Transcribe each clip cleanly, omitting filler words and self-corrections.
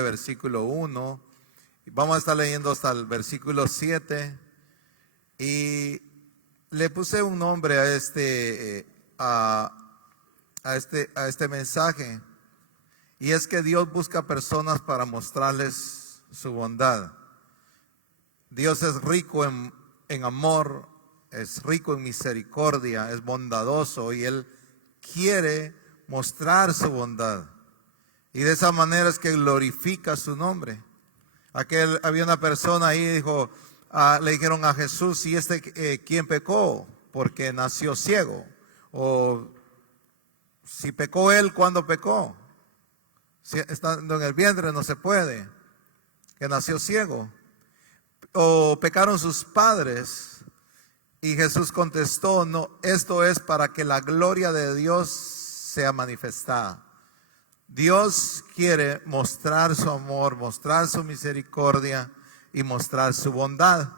versículo 1. Vamos a estar leyendo hasta el versículo 7. Y le puse un nombre a este mensaje. Y es que Dios busca personas para mostrarles su bondad. Dios es rico en amor, es rico en misericordia, es bondadoso y Él quiere mostrar su bondad. Y de esa manera es que glorifica su nombre. Había una persona ahí, dijo, le dijeron a Jesús, ¿y quién pecó? Porque nació ciego. O si pecó él, ¿cuándo pecó? Si estando en el vientre no se puede, que nació ciego. O pecaron sus padres. Y Jesús contestó, no, esto es para que la gloria de Dios sea manifestada. Dios quiere mostrar su amor, mostrar su misericordia y mostrar su bondad.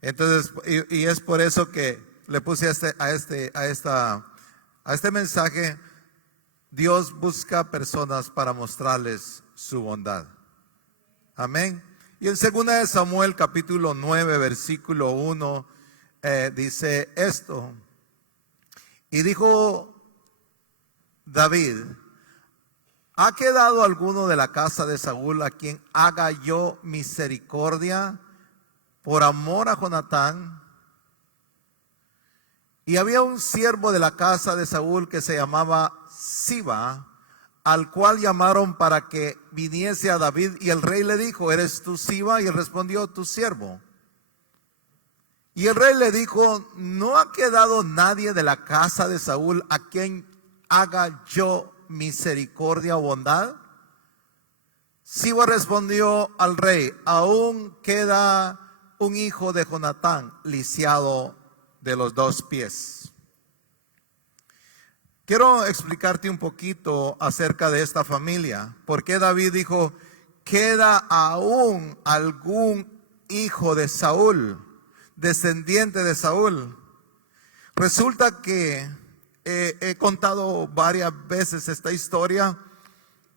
Entonces, y es por eso que le puse a este mensaje, Dios busca personas para mostrarles su bondad. Amén. Y en 2 Samuel capítulo 9 versículo 1 dice esto. Y dijo David, ¿ha quedado alguno de la casa de Saúl a quien haga yo misericordia por amor a Jonatán? Y había un siervo de la casa de Saúl que se llamaba Siba, al cual llamaron para que viniese a David. Y el rey le dijo, ¿eres tú Siba? Y él respondió, tu siervo. Y el rey le dijo, ¿no ha quedado nadie de la casa de Saúl a quien haga yo misericordia o bondad? Siba respondió al rey, aún queda un hijo de Jonatán, lisiado de los 2 pies. Quiero explicarte un poquito acerca de esta familia. ¿Por qué David dijo, queda aún algún hijo de Saúl, descendiente de Saúl? Resulta que he contado varias veces esta historia,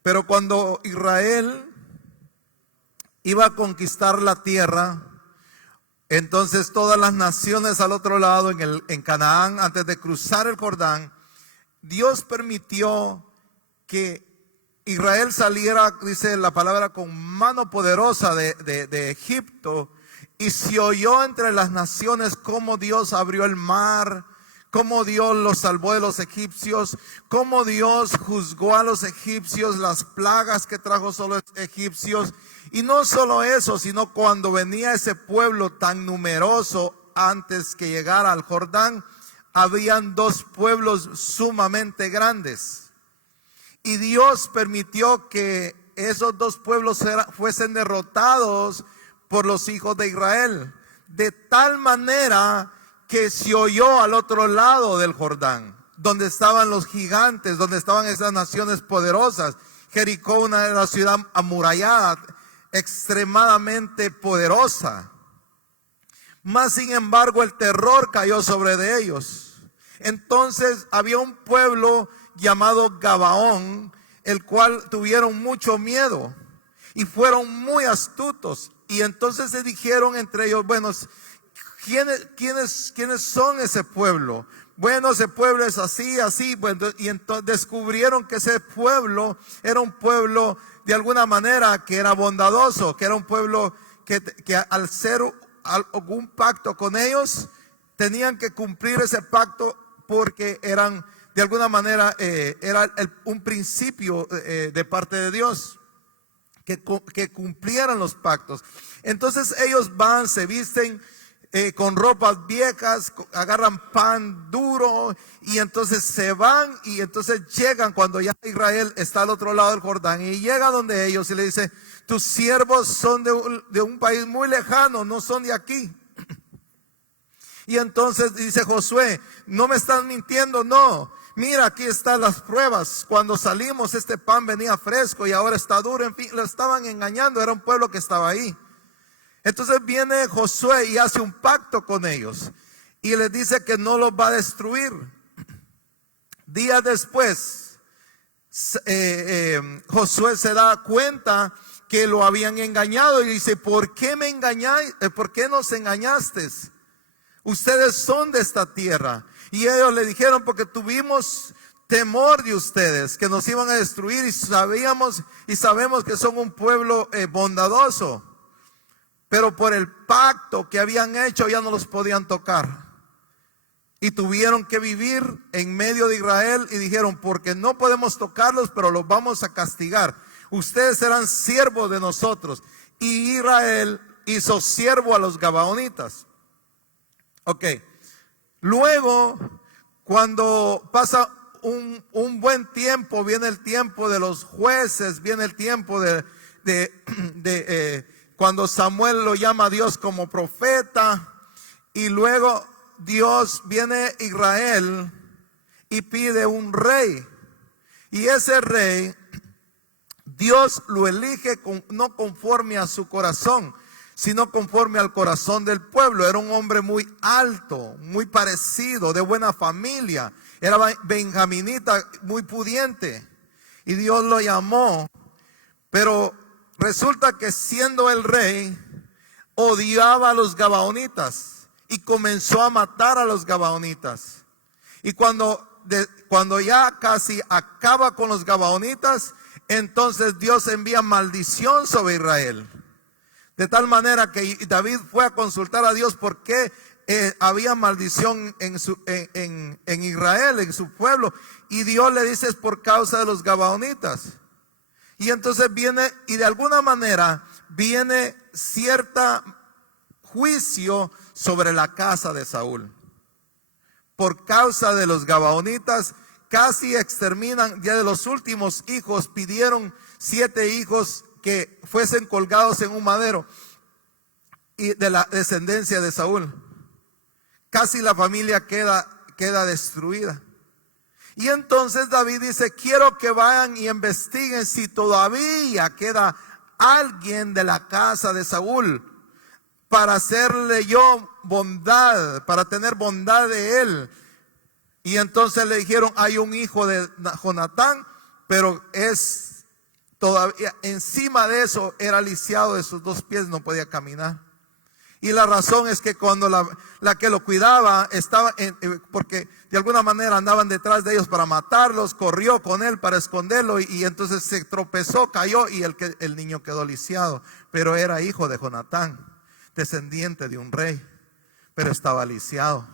pero cuando Israel iba a conquistar la tierra, entonces todas las naciones al otro lado, en Canaán, antes de cruzar el Jordán, Dios permitió que Israel saliera, dice la palabra, con mano poderosa de Egipto, y se oyó entre las naciones cómo Dios abrió el mar, cómo Dios los salvó de los egipcios, cómo Dios juzgó a los egipcios, las plagas que trajo sobre los egipcios. Y no solo eso, sino cuando venía ese pueblo tan numeroso antes que llegara al Jordán, habían 2 pueblos sumamente grandes. Y Dios permitió que esos 2 pueblos fuesen derrotados por los hijos de Israel, de tal manera que se oyó al otro lado del Jordán, donde estaban los gigantes, donde estaban esas naciones poderosas. Jericó, una de las ciudades amuralladas, extremadamente poderosa. Mas sin embargo el terror cayó sobre de ellos. Entonces había un pueblo llamado Gabaón, el cual tuvieron mucho miedo y fueron muy astutos. Y entonces se dijeron entre ellos, bueno, ¿quiénes son ese pueblo? Bueno, ese pueblo es así, así. Bueno, y entonces descubrieron que ese pueblo era un pueblo de alguna manera que era bondadoso, que era un pueblo que al ser algún pacto con ellos, tenían que cumplir ese pacto porque eran, de alguna manera, era un principio de parte de Dios, que cumplieran los pactos. Entonces ellos van, se visten con ropas viejas, agarran pan duro y entonces se van, y entonces llegan cuando ya Israel está al otro lado del Jordán, y llega donde ellos y le dice, tus siervos son de un país muy lejano, no son de aquí. Y entonces dice Josué, no me estás mintiendo, no, mira, aquí están las pruebas. Cuando salimos este pan venía fresco y ahora está duro. En fin, lo estaban engañando, era un pueblo que estaba ahí. Entonces viene Josué y hace un pacto con ellos y les dice que no los va a destruir. Días después Josué se da cuenta que lo habían engañado y dice: ¿por qué me engañáis? ¿Por qué nos engañaste? Ustedes son de esta tierra. Y ellos le dijeron: porque tuvimos temor de ustedes, que nos iban a destruir, y sabemos que son un pueblo bondadoso. Pero por el pacto que habían hecho ya no los podían tocar. Y tuvieron que vivir en medio de Israel y dijeron: porque no podemos tocarlos, pero los vamos a castigar. Ustedes serán siervos de nosotros. Y Israel hizo siervo a los gabaonitas. Ok. Luego, cuando pasa un buen tiempo, viene el tiempo de los jueces, viene el tiempo cuando Samuel lo llama a Dios como profeta, y luego Dios viene a Israel y pide un rey. Y ese rey, Dios lo elige no conforme a su corazón, sino conforme al corazón del pueblo. Era un hombre muy alto, muy parecido, de buena familia. Era benjaminita, muy pudiente. Y Dios lo llamó. Pero resulta que siendo el rey, odiaba a los gabaonitas y comenzó a matar a los gabaonitas. Y cuando ya casi acaba con los gabaonitas, entonces Dios envía maldición sobre Israel. De tal manera que David fue a consultar a Dios por qué había maldición en Israel, en su pueblo. Y Dios le dice: es por causa de los gabaonitas. Y entonces viene, y de alguna manera viene cierta juicio sobre la casa de Saúl. Por causa de los gabaonitas, casi exterminan. Ya de los últimos hijos, pidieron 7 hijos que fuesen colgados en un madero, y de la descendencia de Saúl. Casi la familia queda destruida. Y entonces David dice: quiero que vayan y investiguen si todavía queda alguien de la casa de Saúl, para hacerle yo bondad, para tener bondad de él. Y entonces le dijeron: hay un hijo de Jonatán, pero es todavía, encima de eso, era lisiado de sus 2 pies, no podía caminar. Y la razón es que cuando la que lo cuidaba estaba porque de alguna manera andaban detrás de ellos para matarlos, corrió con él para esconderlo, y entonces se tropezó, cayó, y el niño quedó lisiado. Pero era hijo de Jonatán, descendiente de un rey, pero estaba lisiado.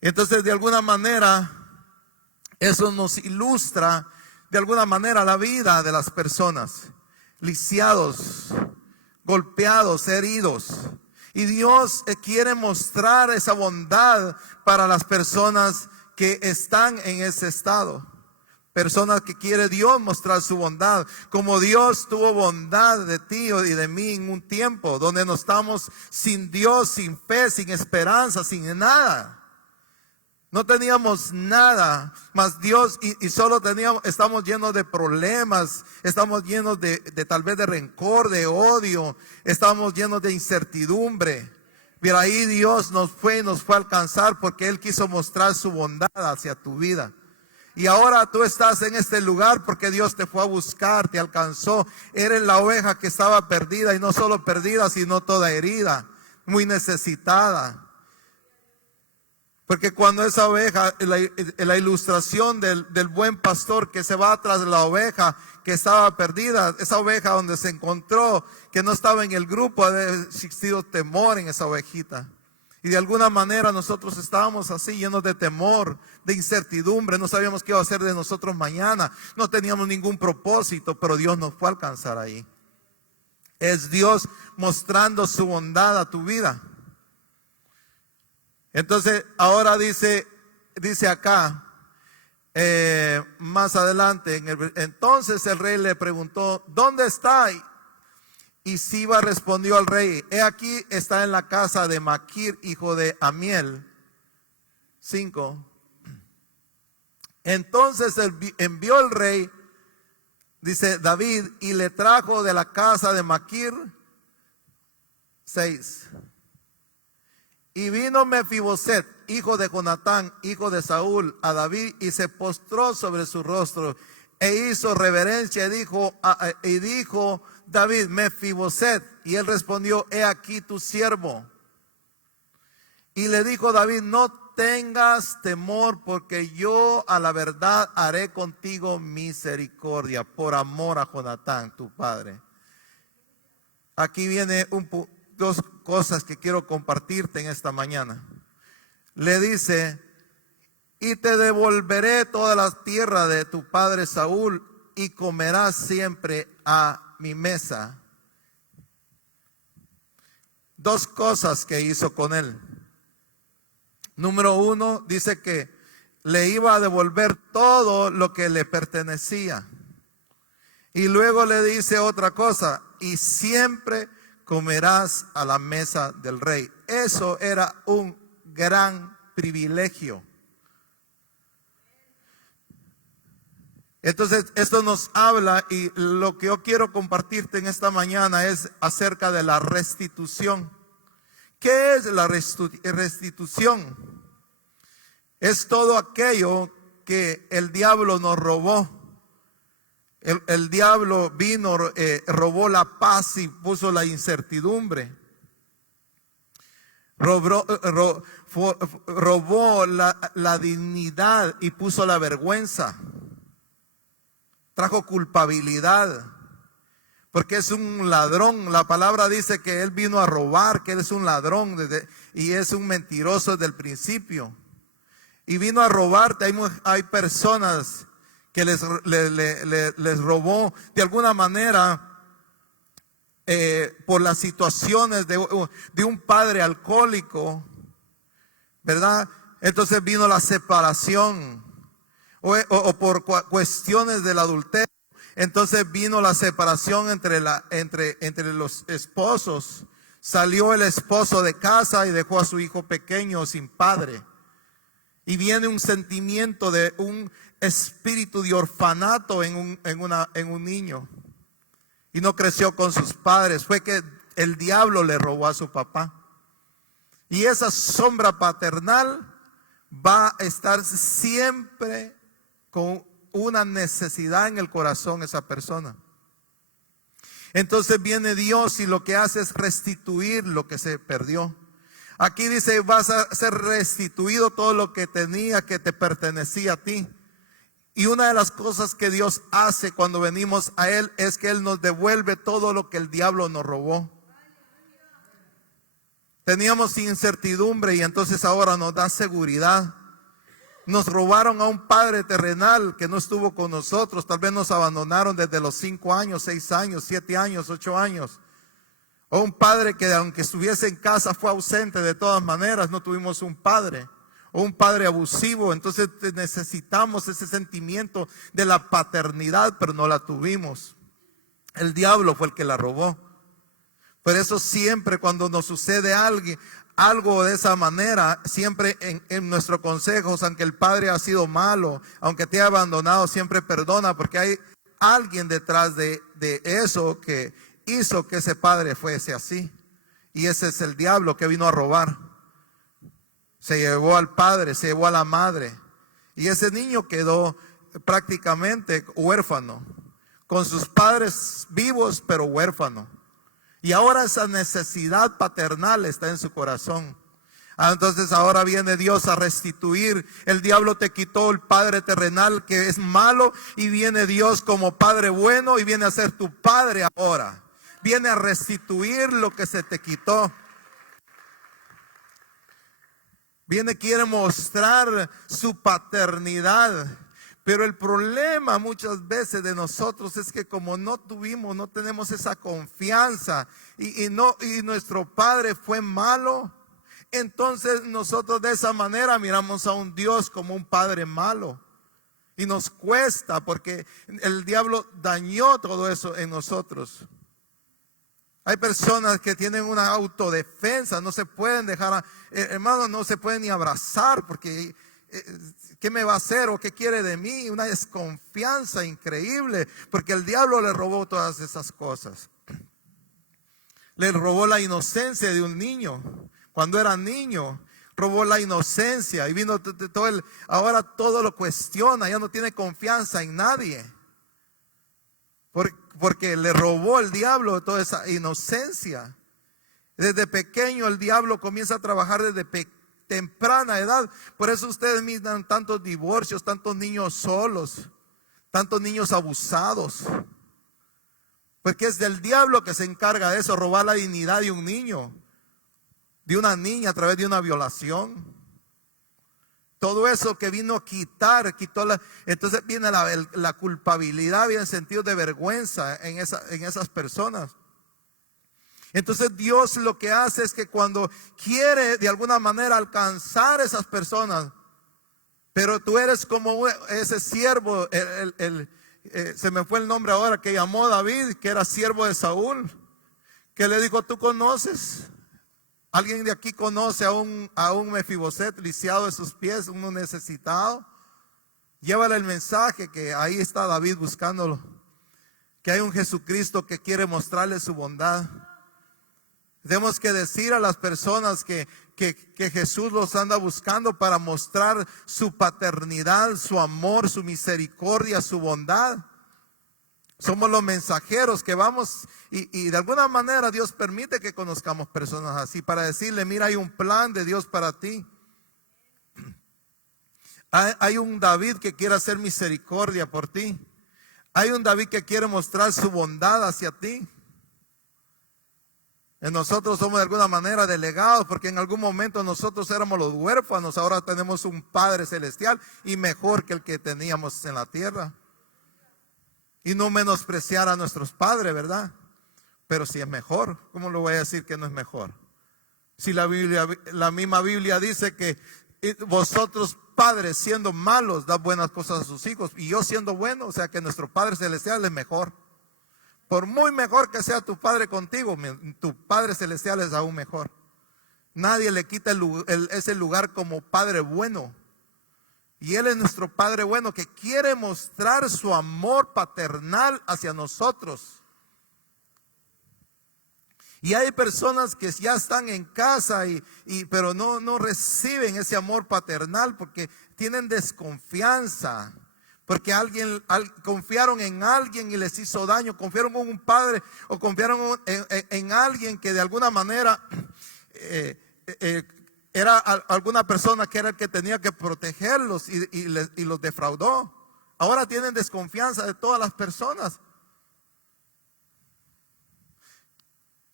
Entonces, de alguna manera, eso nos ilustra de alguna manera la vida de las personas, lisiados, golpeados, heridos. Y Dios quiere mostrar esa bondad para las personas que están en ese estado. Personas que quiere Dios mostrar su bondad, como Dios tuvo bondad de ti y de mí en un tiempo donde no estamos sin Dios, sin fe, sin esperanza, sin nada. No teníamos nada más Dios, y solo estamos llenos de problemas, estamos llenos de tal vez de rencor, de odio, estamos llenos de incertidumbre. Pero ahí Dios nos fue a alcanzar, porque Él quiso mostrar su bondad hacia tu vida. Y ahora tú estás en este lugar porque Dios te fue a buscar, te alcanzó. Eres la oveja que estaba perdida, y no solo perdida, sino toda herida, muy necesitada. Porque cuando esa oveja, la ilustración del buen pastor que se va tras de la oveja que estaba perdida, esa oveja donde se encontró que no estaba en el grupo, ha existido temor en esa ovejita. Y de alguna manera nosotros estábamos así, llenos de temor, de incertidumbre. No sabíamos qué iba a hacer de nosotros mañana. No teníamos ningún propósito, pero Dios nos fue a alcanzar ahí. Es Dios mostrando su bondad a tu vida. Entonces, ahora dice acá, más adelante, entonces el rey le preguntó: ¿dónde está? Y Siba respondió al rey: he aquí, está en la casa de Maquir, hijo de Amiel. 5. Entonces envió el rey, dice David, y le trajo de la casa de Maquir. 6. Y vino Mefiboset, hijo de Jonatán, hijo de Saúl, a David, y se postró sobre su rostro, e hizo reverencia, y dijo David, Mefiboset, y él respondió, he aquí tu siervo. Y le dijo David, no tengas temor, porque yo a la verdad haré contigo misericordia, por amor a Jonatán, tu padre. Aquí viene dos cosas que quiero compartirte en esta mañana. Le dice, y te devolveré toda la tierra de tu padre Saúl, y comerás siempre a mi mesa. Dos cosas que hizo con él. Número uno, dice que le iba a devolver todo lo que le pertenecía. Y luego le dice otra cosa, y siempre comerás a la mesa del rey. Eso era un gran privilegio. Entonces, esto nos habla, y lo que yo quiero compartirte en esta mañana es acerca de la restitución. ¿Qué es la restitución? Es todo aquello que el diablo nos robó. El diablo vino, robó la paz y puso la incertidumbre. Robó la dignidad y puso la vergüenza. Trajo culpabilidad. Porque es un ladrón. La palabra dice que él vino a robar, que él es un ladrón y es un mentiroso desde el principio. Y vino a robarte. Hay personas que les robó de alguna manera por las situaciones de un padre alcohólico, ¿verdad? Entonces vino la separación o por cuestiones del adulterio. Entonces vino la separación entre los esposos. Salió el esposo de casa y dejó a su hijo pequeño sin padre. Y viene un sentimiento de un espíritu de orfanato en un niño. Y no creció con sus padres. Fue que el diablo le robó a su papá. Y esa sombra paternal va a estar siempre con una necesidad en el corazón esa persona. Entonces viene Dios y lo que hace es restituir lo que se perdió. Aquí dice, vas a ser restituido todo lo que tenía, que te pertenecía a ti. Y una de las cosas que Dios hace cuando venimos a Él es que Él nos devuelve todo lo que el diablo nos robó. Teníamos incertidumbre y entonces ahora nos da seguridad. Nos robaron a un padre terrenal que no estuvo con nosotros. Tal vez nos abandonaron desde los 5 años, 6 años, 7 años, 8 años. O un padre que aunque estuviese en casa fue ausente de todas maneras. No tuvimos un padre. O un padre abusivo. Entonces necesitamos ese sentimiento de la paternidad, pero no la tuvimos. El diablo fue el que la robó. Por eso siempre cuando nos sucede algo de esa manera, siempre en nuestros consejos, aunque el padre ha sido malo, aunque te ha abandonado, siempre perdona, porque hay alguien detrás de eso que hizo que ese padre fuese así. Y ese es el diablo que vino a robar. Se llevó al padre, se llevó a la madre. Y ese niño quedó prácticamente huérfano, con sus padres vivos, pero huérfano. Y ahora esa necesidad paternal está en su corazón. Entonces ahora viene Dios a restituir. El diablo te quitó el padre terrenal que es malo, y viene Dios como padre bueno y viene a ser tu padre ahora. Viene a restituir lo que se te quitó. Quiere mostrar su paternidad. Pero el problema muchas veces de nosotros es que como no tenemos esa confianza y nuestro padre fue malo, entonces nosotros de esa manera miramos a un Dios como un padre malo. Y nos cuesta porque el diablo dañó todo eso en nosotros. Hay personas que tienen una autodefensa, no se pueden dejar, hermano, no se pueden ni abrazar porque ¿qué me va a hacer o qué quiere de mí? Una desconfianza increíble porque el diablo le robó todas esas cosas. Le robó la inocencia de un niño. Cuando era niño, robó la inocencia y vino ahora todo lo cuestiona, ya no tiene confianza en nadie. Porque le robó el diablo toda esa inocencia. Desde pequeño el diablo comienza a trabajar desde temprana edad. Por eso ustedes miran tantos divorcios, tantos niños solos, tantos niños abusados. Porque es del diablo que se encarga de eso, robar la dignidad de un niño, de una niña a través de una violación. Todo eso que vino a quitar, entonces viene la culpabilidad, viene el sentido de vergüenza en esas personas. Entonces Dios lo que hace es que cuando quiere de alguna manera alcanzar a esas personas, pero tú eres como ese siervo, se me fue el nombre ahora, que llamó David, que era siervo de Saúl, que le dijo: ¿tú conoces? ¿Alguien de aquí conoce a un Mefiboset lisiado de sus pies, uno necesitado? Llévale el mensaje que ahí está David buscándolo, que hay un Jesucristo que quiere mostrarle su bondad. Tenemos que decir a las personas que Jesús los anda buscando para mostrar su paternidad, su amor, su misericordia, su bondad. Somos los mensajeros que vamos y de alguna manera Dios permite que conozcamos personas así para decirle: mira, hay un plan de Dios para ti. Hay un David que quiere hacer misericordia por ti. Hay un David que quiere mostrar su bondad hacia ti. Nosotros somos de alguna manera delegados, porque en algún momento nosotros éramos los huérfanos. Ahora tenemos un Padre celestial y mejor que el que teníamos en la tierra. Y no menospreciar a nuestros padres, ¿verdad? Pero si es mejor, ¿cómo le voy a decir que no es mejor? Si la misma Biblia dice que vosotros padres siendo malos dad buenas cosas a sus hijos, y yo siendo bueno, o sea que nuestro Padre celestial es mejor. Por muy mejor que sea tu padre contigo, tu Padre celestial es aún mejor. Nadie le quita ese lugar como Padre bueno. Y Él es nuestro Padre bueno, que quiere mostrar su amor paternal hacia nosotros. Y hay personas que ya están en casa pero no reciben ese amor paternal porque tienen desconfianza. Porque confiaron en alguien y les hizo daño. Confiaron en un padre o confiaron en alguien que de alguna manera era alguna persona que era el que tenía que protegerlos y los defraudó. Ahora tienen desconfianza de todas las personas.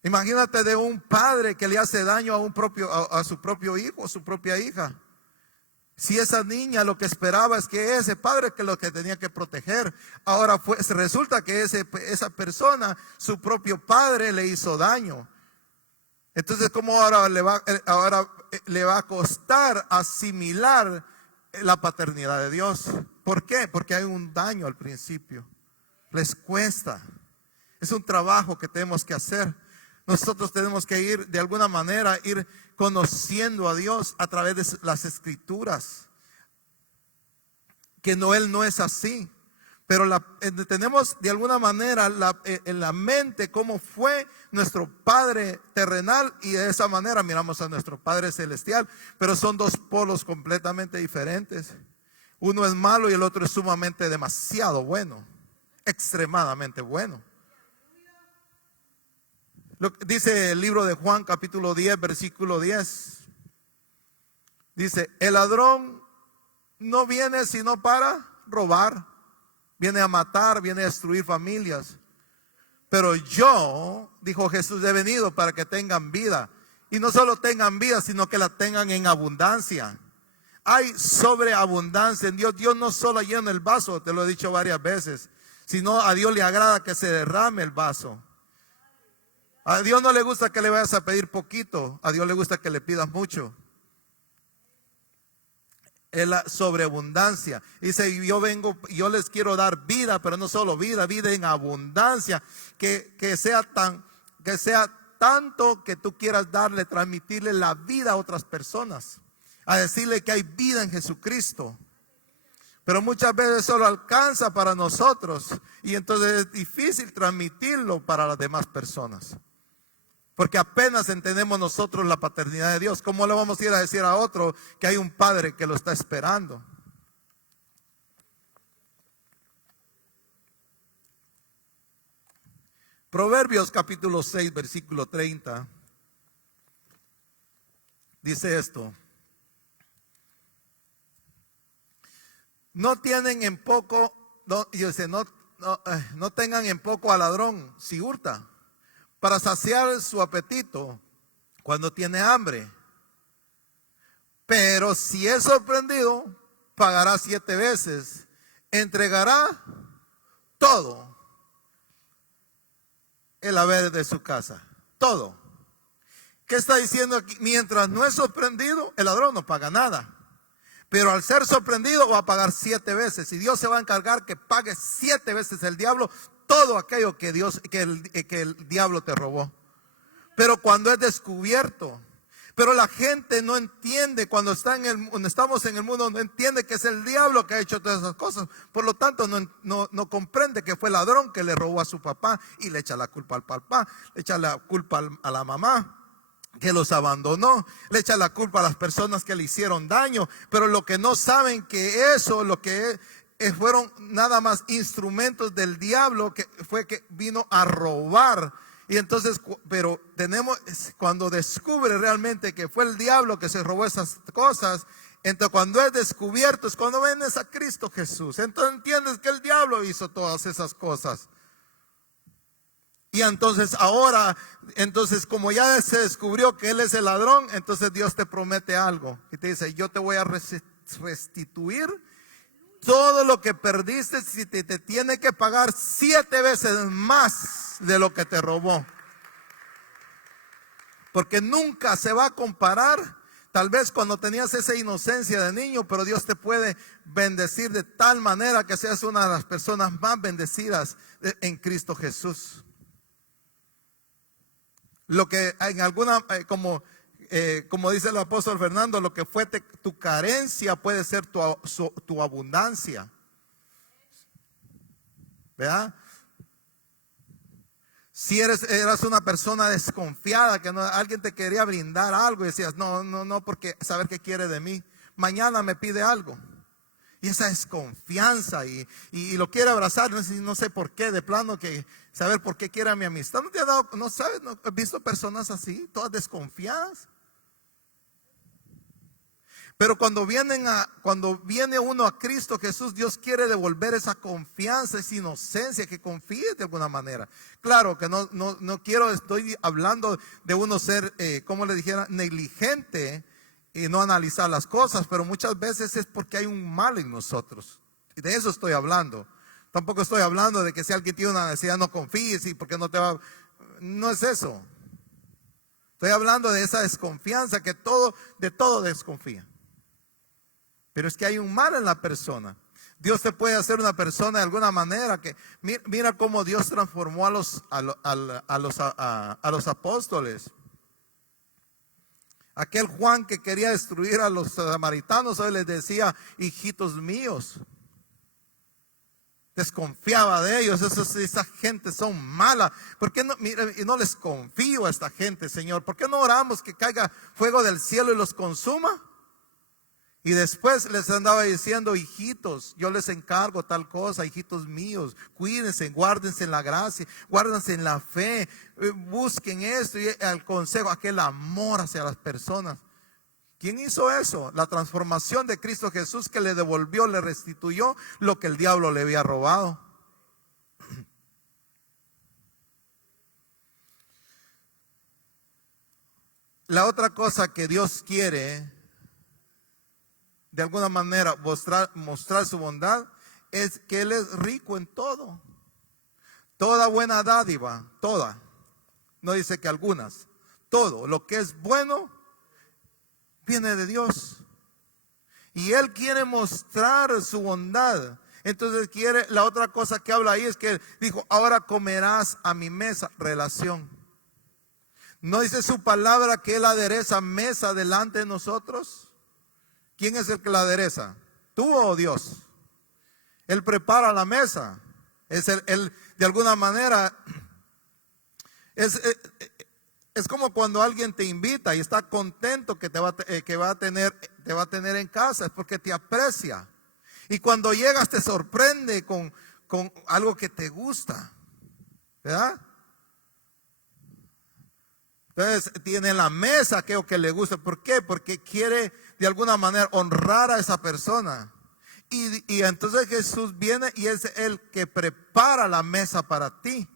Imagínate de un padre que le hace daño a su propio hijo o su propia hija. Si esa niña lo que esperaba es que ese padre que lo que tenía que proteger, ahora resulta que esa persona, su propio padre, le hizo daño. Entonces, ¿cómo ahora le va a costar asimilar la paternidad de Dios? ¿Por qué? Porque hay un daño al principio. Les cuesta. Es un trabajo que tenemos que hacer. Nosotros tenemos que ir de alguna manera, ir conociendo a Dios a través de las escrituras. Que Él no es así. Pero tenemos de alguna manera en la mente cómo fue nuestro Padre terrenal, y de esa manera miramos a nuestro Padre celestial. Pero son dos polos completamente diferentes. Uno es malo y el otro es sumamente demasiado bueno, extremadamente bueno. Dice el libro de Juan capítulo 10 versículo 10. Dice: el ladrón no viene sino para robar, viene a matar, viene a destruir familias. Pero yo, dijo Jesús, he venido para que tengan vida. Y no solo tengan vida, sino que la tengan en abundancia. Hay sobreabundancia en Dios. Dios no solo llena el vaso, te lo he dicho varias veces, sino a Dios le agrada que se derrame el vaso. A Dios no le gusta que le vayas a pedir poquito, a Dios le gusta que le pidas mucho. Es la sobreabundancia. Dice: yo les quiero dar vida, pero no solo vida, vida en abundancia, que sea tanto que tú quieras darle, transmitirle la vida a otras personas, a decirle que hay vida en Jesucristo. Pero muchas veces solo alcanza para nosotros, y entonces es difícil transmitirlo para las demás personas. Porque apenas entendemos nosotros la paternidad de Dios. ¿Cómo le vamos a ir a decir a otro que hay un padre que lo está esperando? Proverbios capítulo 6, versículo 30. Dice esto: no tienen en poco, no tengan en poco al ladrón si hurta, para saciar su apetito cuando tiene hambre. Pero si es sorprendido, pagará 7 veces, entregará todo el haber de su casa, todo. ¿Qué está diciendo aquí? Mientras no es sorprendido, el ladrón no paga nada. Pero al ser sorprendido va a pagar 7 veces. Y Dios se va a encargar que pague 7 veces el diablo todo aquello que el diablo te robó. Pero cuando es descubierto, pero la gente no entiende cuando estamos en el mundo, no entiende que es el diablo que ha hecho todas esas cosas. Por lo tanto, no comprende que fue el ladrón que le robó a su papá y le echa la culpa al papá, le echa la culpa a la mamá que los abandonó, le echa la culpa a las personas que le hicieron daño. Pero lo que no saben que eso, lo que fueron nada más instrumentos del diablo, que fue que vino a robar. Y entonces, pero cuando descubre realmente que fue el diablo que se robó esas cosas, entonces cuando es descubierto es cuando vienes a Cristo Jesús. Entonces entiendes que el diablo hizo todas esas cosas. Y entonces ahora, como ya se descubrió que Él es el ladrón, entonces Dios te promete algo. Y te dice: yo te voy a restituir todo lo que perdiste, si te tiene que pagar 7 veces más de lo que te robó. Porque nunca se va a comparar, tal vez cuando tenías esa inocencia de niño, pero Dios te puede bendecir de tal manera que seas una de las personas más bendecidas en Cristo Jesús. Lo que en alguna, como dice el apóstol Fernando, lo que fue tu carencia puede ser tu abundancia. ¿Verdad? Si eras una persona desconfiada, que alguien te quería brindar algo y decías: no, porque saber qué quiere de mí, mañana me pide algo. Y esa desconfianza y lo quiere abrazar, no sé por qué, de plano que saber por qué quiere mi amistad. ¿No sabes? ¿No has visto personas así, todas desconfiadas? Pero cuando viene uno a Cristo Jesús, Dios quiere devolver esa confianza, esa inocencia, que confíe de alguna manera. Claro que estoy hablando de uno ser, como le dijera, negligente y no analizar las cosas, pero muchas veces es porque hay un mal en nosotros. Y de eso estoy hablando. Tampoco estoy hablando de que si alguien tiene una necesidad no confíes y porque no te va. No es eso. Estoy hablando de esa desconfianza que de todo desconfía. Pero es que hay un mal en la persona. Dios te puede hacer una persona de alguna manera que mira cómo Dios transformó a los apóstoles. Aquel Juan que quería destruir a los samaritanos, hoy les decía: hijitos míos. Desconfiaba de ellos. Esa gente son malas. ¿Por qué no les confío a esta gente, Señor? ¿Por qué no oramos que caiga fuego del cielo y los consuma? Y después les andaba diciendo: hijitos, yo les encargo tal cosa, hijitos míos, cuídense, guárdense en la gracia, guárdense en la fe, busquen esto y el consejo, aquel amor hacia las personas. ¿Quién hizo eso? La transformación de Cristo Jesús, que le devolvió, le restituyó lo que el diablo le había robado. La otra cosa que Dios quiere, de alguna manera, mostrar su bondad, es que Él es rico en todo. Toda buena dádiva, toda, no dice que algunas, todo lo que es bueno viene de Dios. Y Él quiere mostrar su bondad. Entonces la otra cosa que habla ahí es que dijo: ahora comerás a mi mesa. Relación. ¿No dice su palabra que Él adereza mesa delante de nosotros? ¿Quién es el que la adereza? ¿Tú o Dios? Él prepara la mesa. Él de alguna manera Es como cuando alguien te invita y está contento que te va a tener en casa, es porque te aprecia. Y cuando llegas te sorprende con algo que te gusta, ¿verdad? Entonces tiene la mesa aquello que le gusta. ¿Por qué? Porque quiere de alguna manera honrar a esa persona. Y entonces Jesús viene y es el que prepara la mesa para ti.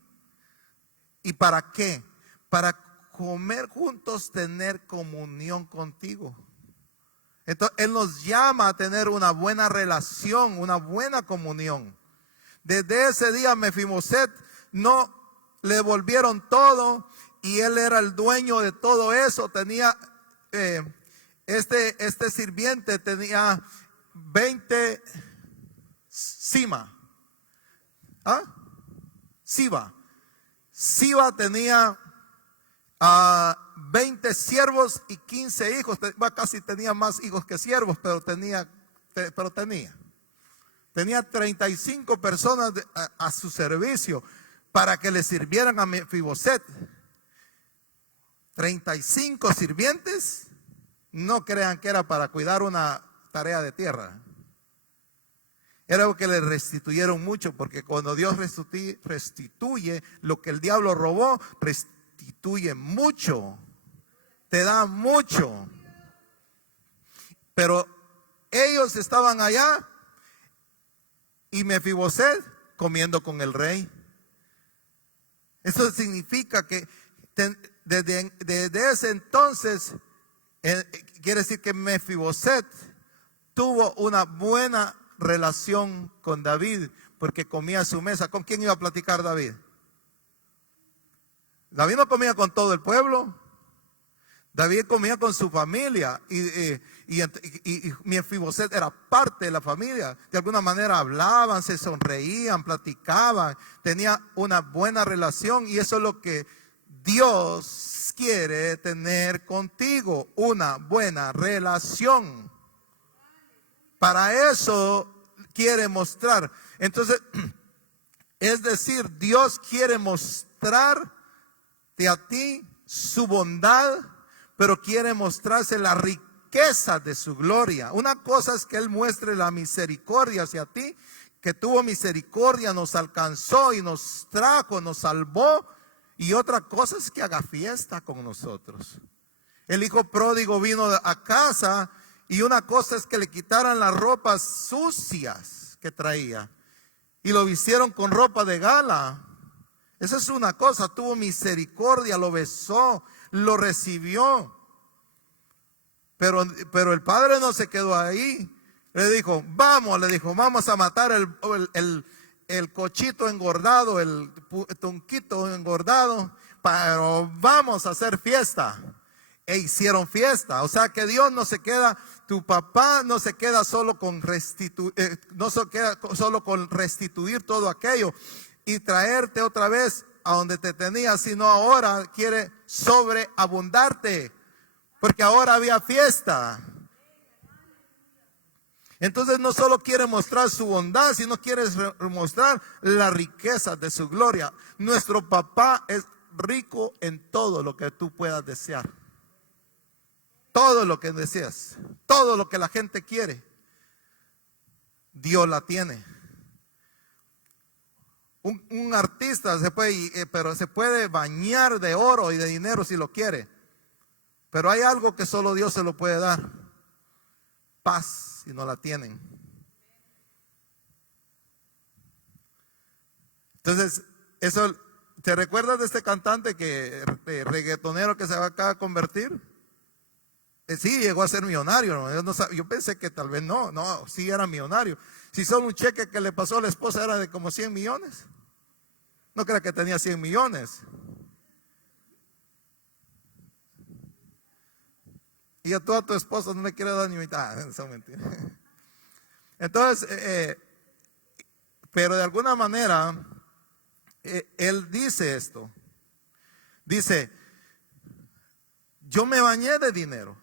¿Y para qué? Para comer juntos, tener comunión contigo. Entonces Él nos llama a tener una buena relación, una buena comunión. Desde ese día Mefiboset no le devolvieron todo y él era el dueño de todo eso. Tenía este sirviente tenía 20 Siba. Siba tenía 20 siervos y 15 hijos. Casi tenía más hijos que siervos, pero tenía 35 personas a su servicio para que le sirvieran a Mefiboset. 35 sirvientes. No crean que era para cuidar una tarea de tierra. Era algo que le restituyeron mucho, porque cuando Dios restituye lo que el diablo robó, restituye mucho, te da mucho. Pero ellos estaban allá y Mefiboset comiendo con el rey. Eso significa que desde ese entonces, quiere decir que Mefiboset tuvo una buena relación con David, porque comía a su mesa. ¿Con quién iba a platicar David? David no comía con todo el pueblo. David comía con su familia y Mefiboset era parte de la familia. De alguna manera hablaban, se sonreían, platicaban, tenía una buena relación, y eso es lo que Dios quiere tener contigo, una buena relación. Para eso quiere mostrar. Entonces, es decir, Dios quiere mostrarte a ti su bondad, pero quiere mostrarse la riqueza de su gloria. Una cosa es que Él muestre la misericordia hacia ti, que tuvo misericordia, nos alcanzó y nos trajo, nos salvó. Y otra cosa es que haga fiesta con nosotros. El hijo pródigo vino a casa, y una cosa es que le quitaran las ropas sucias que traía y lo vistieron con ropa de gala. Esa es una cosa. Tuvo misericordia, lo besó, lo recibió. Pero el padre no se quedó ahí. Le dijo, vamos a matar el cochito engordado, el tunquito engordado, pero vamos a hacer fiesta. E hicieron fiesta. O sea que Dios no se queda, tu papá no se queda solo con restituir todo aquello y traerte otra vez a donde te tenía, sino ahora quiere sobreabundarte, porque ahora había fiesta. Entonces no solo quiere mostrar su bondad, sino quiere mostrar la riqueza de su gloria. Nuestro papá es rico en todo lo que tú puedas desear. Todo lo que deseas, todo lo que la gente quiere, Dios la tiene. Un artista pero se puede bañar de oro y de dinero si lo quiere. Pero hay algo que solo Dios se lo puede dar: paz, si no la tienen. Entonces, eso, ¿te recuerdas de este cantante reggaetonero que se va acá a convertir? Sí, llegó a ser millonario, ¿no? Yo pensé que tal vez no, sí era millonario. Si solo un cheque que le pasó a la esposa era de como 100 millones. No crea que tenía 100 millones. Y a toda tu esposa no le quiere dar ni mitad. Eso es mentira. Entonces, pero de alguna manera, él dice esto. Dice, yo me bañé de dinero,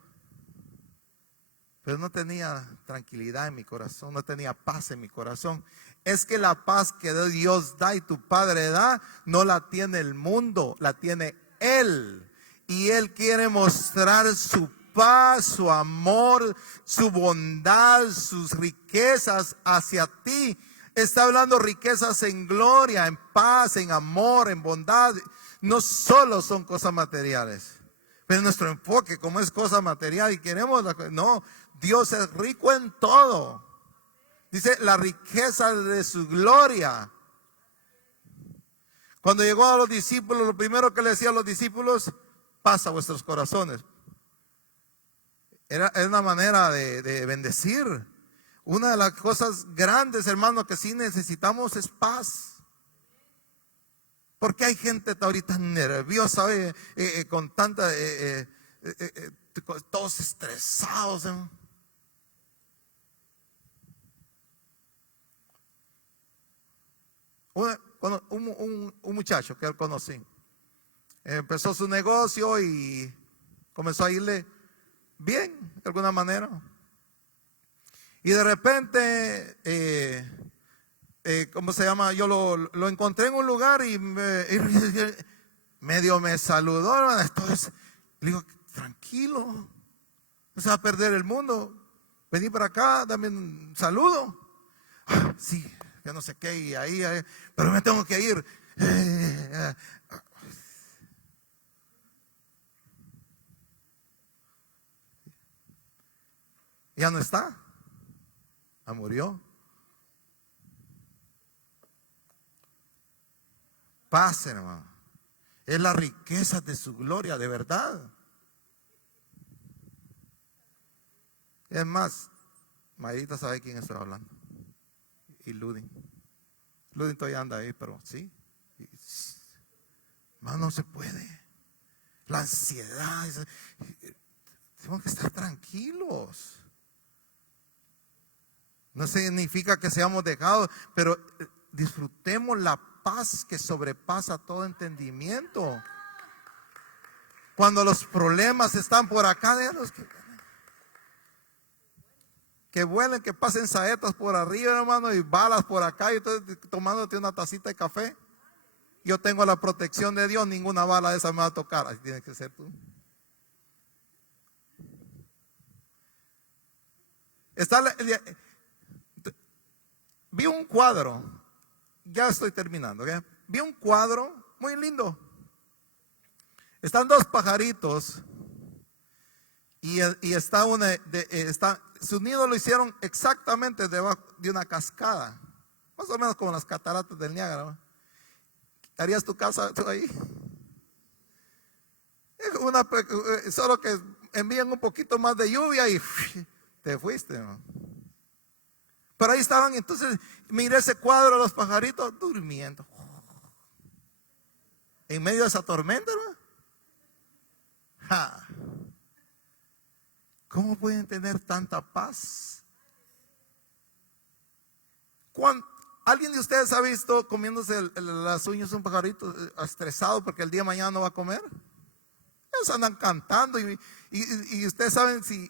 pero no tenía tranquilidad en mi corazón, no tenía paz en mi corazón. Es que la paz que Dios da y tu Padre da, no la tiene el mundo, la tiene Él. y Él quiere mostrar su paz, su amor, su bondad, sus riquezas hacia ti. Está hablando riquezas en gloria, en paz, en amor, en bondad. No solo son cosas materiales, pero nuestro enfoque, como es cosa material y queremos, no, Dios es rico en todo. Dice la riqueza de su gloria. Cuando llegó a los discípulos, lo primero que le decía a los discípulos: paz a vuestros corazones. Era una manera de bendecir. Una de las cosas grandes, hermano, que sí necesitamos es paz. Porque hay gente ahorita nerviosa, con tanta, todos estresados. Un muchacho que él conocí, empezó su negocio y comenzó a irle bien, de alguna manera. Y de repente, ¿cómo se llama? Yo lo encontré en un lugar y medio me saludó, hermano. Entonces le digo: tranquilo, no se va a perder el mundo. Vení para acá, dame un saludo. Sí, yo no sé qué, y ahí, pero me tengo que ir. Ya no está. Murió. Paz, hermano. Es la riqueza de su gloria, de verdad. Es más, Mayrita sabe quién estoy hablando. Y Ludin. Ludin todavía anda ahí, pero sí. Más no se puede. La ansiedad. Tenemos que estar tranquilos. No significa que seamos dejados, pero disfrutemos la paz que sobrepasa todo entendimiento. Cuando los problemas están por acá, déjalos que vuelen, que pasen saetas por arriba, hermano, y balas por acá, y entonces tomándote una tacita de café. Yo tengo la protección de Dios, ninguna bala de esa me va a tocar. Así tienes que ser tú. Vi un cuadro, ya estoy terminando, ¿okay? Vi un cuadro muy lindo. Están dos pajaritos y está su nido lo hicieron exactamente debajo de una cascada, más o menos como las cataratas del Niágara, ¿no? ¿Harías tu casa tú ahí? Solo que envían un poquito más de lluvia y te fuiste, ¿no? Pero ahí estaban. Entonces miré ese cuadro, los pajaritos durmiendo en medio de esa tormenta, ¿no? ¿Cómo pueden tener tanta paz? ¿Alguien de ustedes ha visto comiéndose las uñas de un pajarito estresado porque el día de mañana no va a comer? Ellos andan cantando y ustedes saben si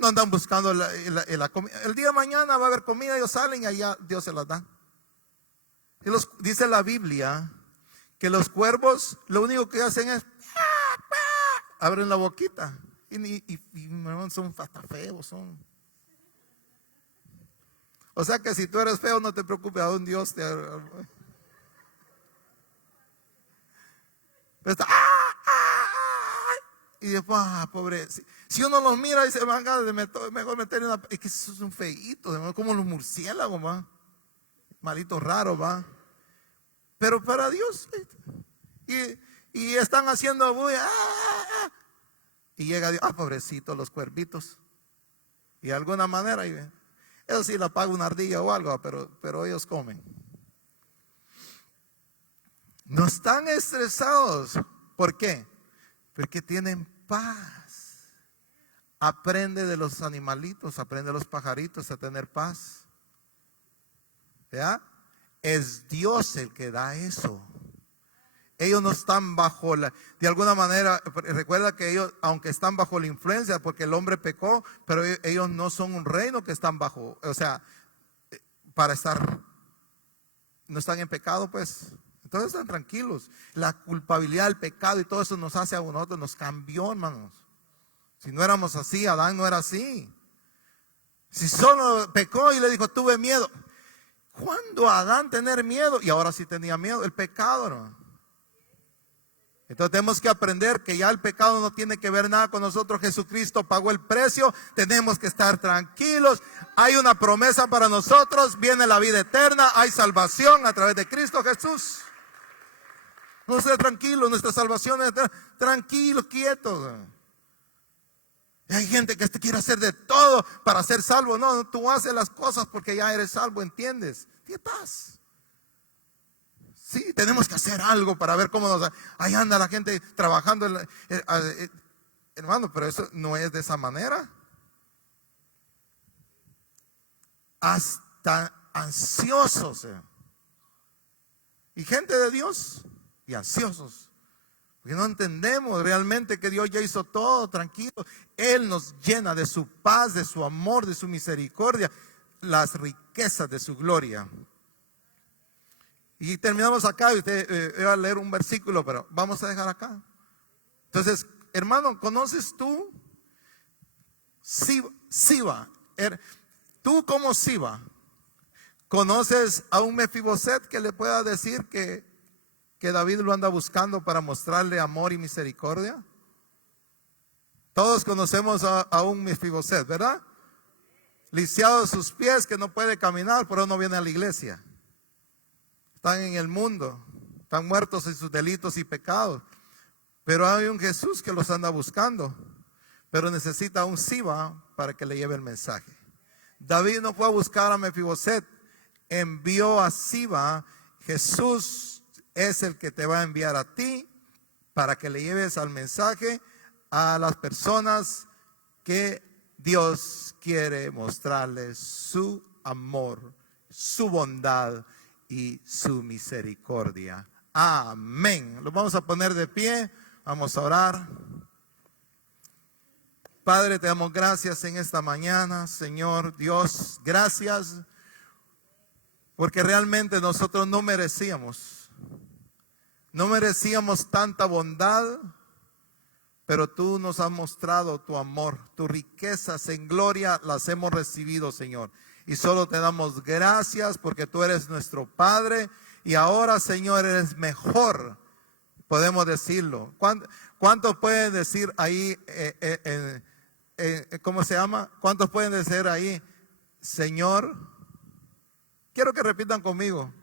no andan buscando la comida. El día de mañana va a haber comida, ellos salen y allá Dios se las da. Dice la Biblia que los cuervos lo único que hacen es abren la boquita y son hasta feos, son. O sea que si tú eres feo, no te preocupes, aún Dios te. Está, y después, pobre. Si uno los mira y se van a mejor meter una. Es que esos son feitos, como los murciélagos, va. Malitos raros, va. Pero para Dios. Y están haciendo bulla. Y llega Dios, pobrecito, los cuervitos. Y de alguna manera, eso sí la paga una ardilla o algo, pero ellos comen. No están estresados. ¿Por qué? Porque tienen paz. Aprende de los animalitos, aprende de los pajaritos a tener paz. ¿Ya? Es Dios el que da eso. Ellos no están bajo de alguna manera, recuerda que ellos, aunque están bajo la influencia, porque el hombre pecó, pero ellos no son un reino que están bajo, o sea, para estar, no están en pecado, pues. Entonces están tranquilos. La culpabilidad, el pecado y todo eso nos hace a nosotros, nos cambió, hermanos. Si no éramos así, Adán no era así. Si solo pecó y le dijo, tuve miedo. ¿Cuándo Adán tener miedo? Y ahora sí tenía miedo, el pecado, hermano. Entonces tenemos que aprender que ya el pecado no tiene que ver nada con nosotros. Jesucristo pagó el precio. Tenemos que estar tranquilos. Hay una promesa para nosotros. Viene la vida eterna. Hay salvación a través de Cristo Jesús. No esté tranquilo. Nuestra salvación es tranquilos, quietos. Y hay gente que quiere hacer de todo para ser salvo. No, tú haces las cosas porque ya eres salvo, ¿entiendes? ¿Qué pasa? Sí, tenemos que hacer algo para ver cómo nos... Ahí anda la gente trabajando. Hermano, pero eso no es de esa manera. Hasta ansiosos. Y gente de Dios y ansiosos. Porque no entendemos realmente que Dios ya hizo todo tranquilo. Él nos llena de su paz, de su amor, de su misericordia, las riquezas de su gloria. Y terminamos acá, y usted iba a leer un versículo, pero vamos a dejar acá. Entonces, hermano, ¿conoces tú Siba? Tú como Siba, ¿conoces a un Mefiboset que le pueda decir que David lo anda buscando para mostrarle amor y misericordia? Todos conocemos a un Mefiboset, ¿verdad? Lisiado de sus pies, que no puede caminar, pero no viene a la iglesia. Están en el mundo, están muertos en sus delitos y pecados. Pero hay un Jesús que los anda buscando, pero necesita un Siba para que le lleve el mensaje. David no fue a buscar a Mefiboset, envió a Siba. Jesús es el que te va a enviar a ti para que le lleves al mensaje a las personas que Dios quiere mostrarles su amor, su bondad y su misericordia. Amén. Lo vamos a poner de pie. Vamos a orar. Padre, te damos gracias en esta mañana, Señor Dios. Gracias porque realmente nosotros no merecíamos tanta bondad, pero tú nos has mostrado tu amor, tus riquezas en gloria las hemos recibido, Señor. Y solo te damos gracias porque tú eres nuestro Padre y ahora, Señor, eres mejor. Podemos decirlo. ¿Cuántos pueden decir ahí, cómo se llama? ¿Cuántos pueden decir ahí, Señor? Quiero que repitan conmigo.